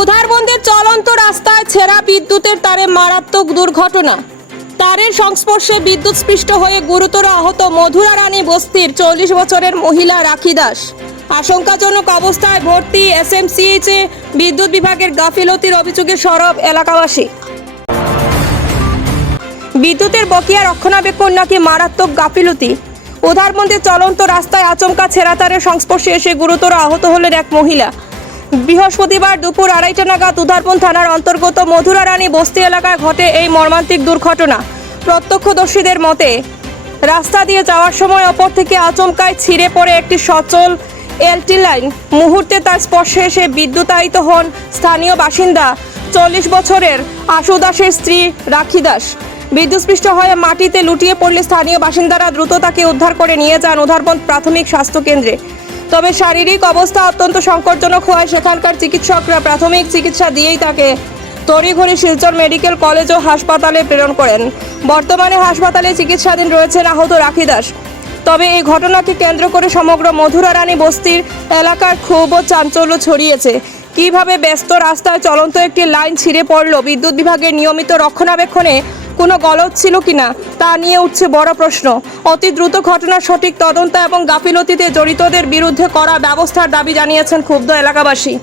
উধারবন্দের চলন্ত রাস্তায় ছেঁড়া বিদ্যুতের তারে মারাত্মক দুর্ঘটনা। তারের সংস্পর্শে বিদ্যুৎস্পৃষ্ট হয়ে গুরুতর আহত মধুরা রানী বস্তির 40 বছরের মহিলা রাখি দাস। আশঙ্কাজনক অবস্থায় ভর্তি এসএমসিএইচে। বিদ্যুৎ বিভাগের গাফিলতির অভিযোগে সরব এলাকাবাসী। বিদ্যুতের বকেয়া রক্ষণাবেক্ষণ নাকি মারাত্মক গাফিলতি। উধারবন্দের চলন্ত রাস্তায় আচমকা ছেঁড়া তারের সংস্পর্শে এসে গুরুতর আহত হলেন এক মহিলা। বৃহস্পতিবার দুপুর 2:30টা নাগাদ উধারবন্দ থানার অন্তর্গত মধুরা রানী বস্তি এলাকায় ঘটে এই মর্মান্তিক দুর্ঘটনা। প্রত্যক্ষদর্শীদের মতে, রাস্তা দিয়ে যাওয়ার সময় অপর থেকে আচমকায় ছিঁড়ে পড়ে একটি সচল এলটি লাইন। মুহূর্তে তার স্পর্শে এসে বিদ্যুতায়িত হন স্থানীয় বাসিন্দা 40 বছরের আশু দাসের স্ত্রী রাখি দাস। বিদ্যুৎস্পৃষ্ট হয়ে মাটিতে লুটিয়ে পড়লে স্থানীয় বাসিন্দারা দ্রুত তাকে উদ্ধার করে নিয়ে যান উধারবন্দ প্রাথমিক স্বাস্থ্য কেন্দ্রে। তবে শারীরিক অবস্থা অত্যন্ত সংকটজনক হওয়ায় সেখানকার চিকিৎসকরা প্রাথমিক চিকিৎসা দিয়েই তাকে তড়িঘড়ি শিলচর মেডিকেল কলেজ ও হাসপাতালে প্রেরণ করেন। বর্তমানে হাসপাতালে চিকিৎসাধীন রয়েছেন আহত রাখি দাস। তবে এই ঘটনাকে কেন্দ্র করে সমগ্র মধুরা রানী বস্তির এলাকার ক্ষোভ ও চাঞ্চল্য ছড়িয়েছে। কিভাবে ব্যস্ত রাস্তায় চলন্ত একটি লাইন ছিঁড়ে পড়ল, বিদ্যুৎ বিভাগের নিয়মিত রক্ষণাবেক্ষণে কোনো গলদ ছিল কিনা তা নিয়ে উঠছে বড় প্রশ্ন। অতি দ্রুত ঘটনার সঠিক তদন্ত এবং গাফিলতিতে জড়িতদের বিরুদ্ধে কড়া ব্যবস্থার দাবি জানিয়েছেন ক্ষুব্ধ এলাকাবাসী।